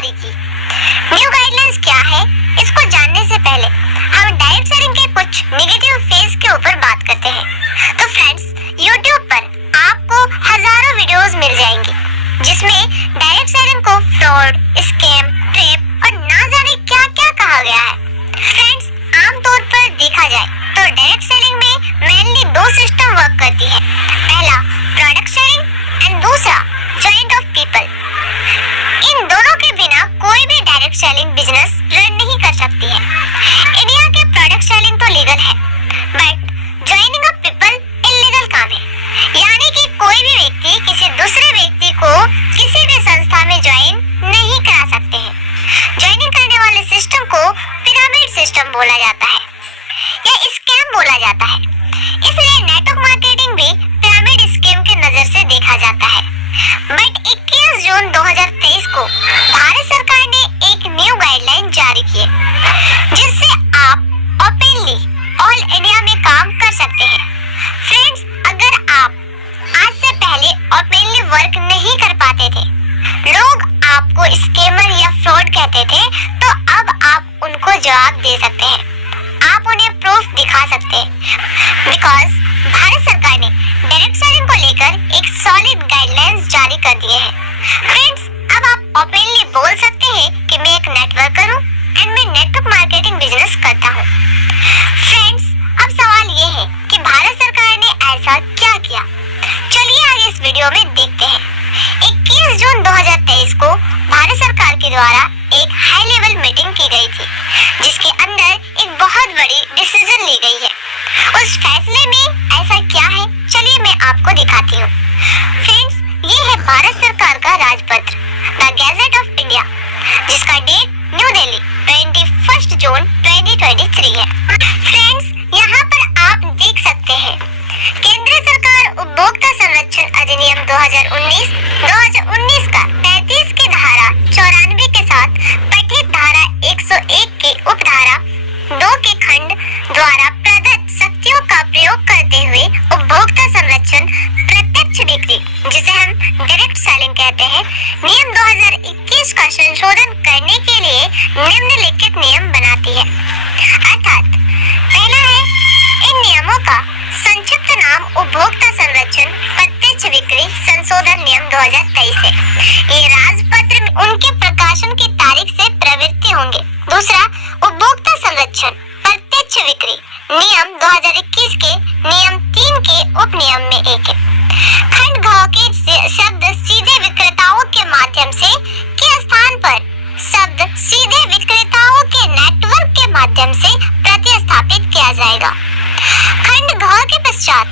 जारी की। New guidelines क्या है, इसको जानने से पहले हम डायरेक्ट सेलिंग के कुछ नेगेटिव फेज के ऊपर बात करते हैं। तो फ्रेंड्स, YouTube पर आपको हजारों वीडियोस मिल जाएंगे जिसमें डायरेक्ट सेलिंग को फ्रॉड, स्कैम, ट्रैप और ना जाने क्या क्या कहा गया है। फ्रेंड्स, आमतौर पर देखा जाए तो डायरेक्ट सेलिंग में मेनली दो सिस्टम वर्क करती है। पहला प्रोडक्ट सेलिंग एंड दूसरा जॉइंट ऑफ पीपल। इन दोनों के बिना कोई भी डायरेक्ट सेलिंग बिजनेस रन नहीं कर सकती है। इंडिया के प्रोडक्ट सेलिंग तो लीगल है, but joining of people illegal काम है। यानी कि कोई भी व्यक्ति किसी दूसरे व्यक्ति को किसी भी संस्था में ज्वाइन नहीं करा सकते हैं। ज्वाइनिंग करने वाले सिस्टम को पिरामिड सिस्टम बोला जाता है या स्कैम बोला जाता है। इसलिए नेटवर्क मार्केटिंग भी पिरामिड स्कैम के नजर से देखा जाता है। बट 21 जून 2023 को भारत सरकार ने एक न्यू गाइडलाइन जारी की जिससे आप ओपनली ऑल इंडिया में काम कर सकते हैं। फ्रेंड्स, अगर आप आज से पहले ओपनली वर्क नहीं कर पाते थे, लोग आपको स्कैमर या फ्रॉड कहते थे, तो अब आप उनको जवाब दे सकते हैं। आप उन्हें प्रूफ दिखा सकते हैं बिकॉज भारत सरकार ने डायरेक्ट सेलिंग को लेकर एक सॉलिड गाइडलाइंस जारी कर दिए हैं। फ्रेंड्स, अब आप ओपनली बोल सकते हैं कि मैं एक नेटवर्कर हूँ एंड मैं नेटवर्क मार्केटिंग बिजनेस करता हूँ। फ्रेंड्स, अब सवाल ये है कि भारत सरकार ने ऐसा क्या किया। चलिए आगे इस वीडियो में देखते हैं। 21 जून 2023 को भारत सरकार के द्वारा एक हाई लेवल मीटिंग की गई थी जिसके अंदर एक बहुत बड़ी डिसीजन ली गई है। उस फैसले में ऐसा क्या है, चलिए मैं आपको दिखाती हूँ। फ्रेंड्स, ये है भारत सरकार का राजपत्र द गैजेट ऑफ इंडिया जिसका डेट न्यू दिल्ली 21 जून 2023 है। फ्रेंड्स, यहाँ पर आप देख सकते हैं केंद्र सरकार उपभोक्ता संरक्षण अधिनियम 2019 का 33 की धारा 94 के साथ पठित धारा 101 के उपधारा 2 के खंड द्वारा प्रदत्त शक्तियों का प्रयोग करते हुए उपभोक्ता संरक्षण प्रत्यक्ष बिक्री, जिसे हम डायरेक्ट सेलिंग कहते हैं, नियम 2021 का संशोधन करने के लिए निम्नलिखित नियम बनाती है। अर्थात पहला है, इन नियमों का संक्षिप्त नाम उपभोक्ता संरक्षण प्रत्यक्ष बिक्री संशोधन नियम 2023 है। ये राजपत्र में उनके प्रकाशन की तारीख से प्रवृत्ति होंगे। दूसरा, उपभोक्ता संरक्षण प्रत्यक्ष बिक्री नियम 2021 के नियम 3 के उपनियम में एक है। खंड घ के शब्द सीधे विक्रेताओं के माध्यम से के स्थान पर शब्द सीधे विक्रेताओं के नेटवर्क के माध्यम से प्रतिस्थापित किया जाएगा। खंड घ के पश्चात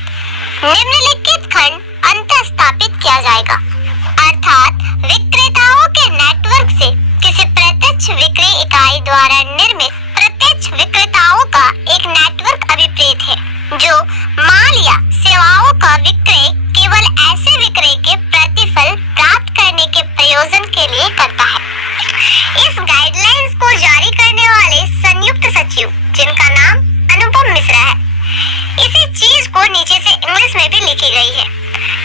निम्नलिखित खंड अंत स्थापित किया जाएगा। अर्थात विक्रेताओं के नेटवर्क से किसी प्रत्यक्ष विक्रय इकाई द्वारा निर्मित प्रत्यक्ष विक्रेताओं का एक नेटवर्क अभिप्रेत है जो माल या सेवाओं का विक्रय केवल ऐसे विक्रय के प्रतिफल प्राप्त करने के प्रयोजन के लिए करता है। इस गाइडलाइंस को जारी करने वाले संयुक्त सचिव, जिनका नाम अनुपम मिश्रा है, इसी चीज को नीचे से इंग्लिश में भी लिखी गई है।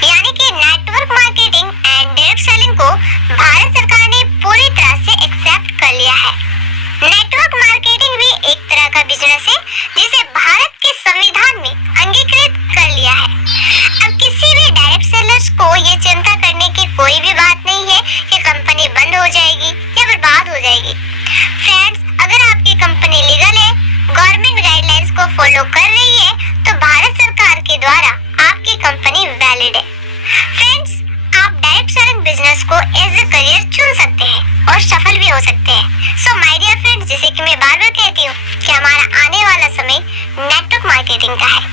यानी कि network marketing and direct selling को भारत सरकार ने पूरी तरह से एक्सेप्ट कर लिया है। नेटवर्क मार्केटिंग भी एक तरह का बिजनेस है जिसे भारत के संविधान में अंगीकृत कर लिया है। अब किसी भी डायरेक्ट सेलर्स को ये चिंता करने की कोई भी बात नहीं है कि कंपनी बंद हो जाएगी या बर्बाद हो जाएगी। फ्रेंड्स, अगर आपकी कंपनी लीगल है, गवर्नमेंट गाइडलाइंस को फॉलो कर रही है, तो भारत सरकार के द्वारा आपकी कंपनी वैलिड है। फ्रेंड्स, आप डायरेक्ट सेलिंग बिजनेस को एज ए करियर चुन सकते हैं और सफल भी हो सकते हैं। सो माय डियर फ्रेंड्स, जैसे कि मैं बार बार कहती हूँ कि हमारा आने वाला समय नेटवर्क मार्केटिंग का है।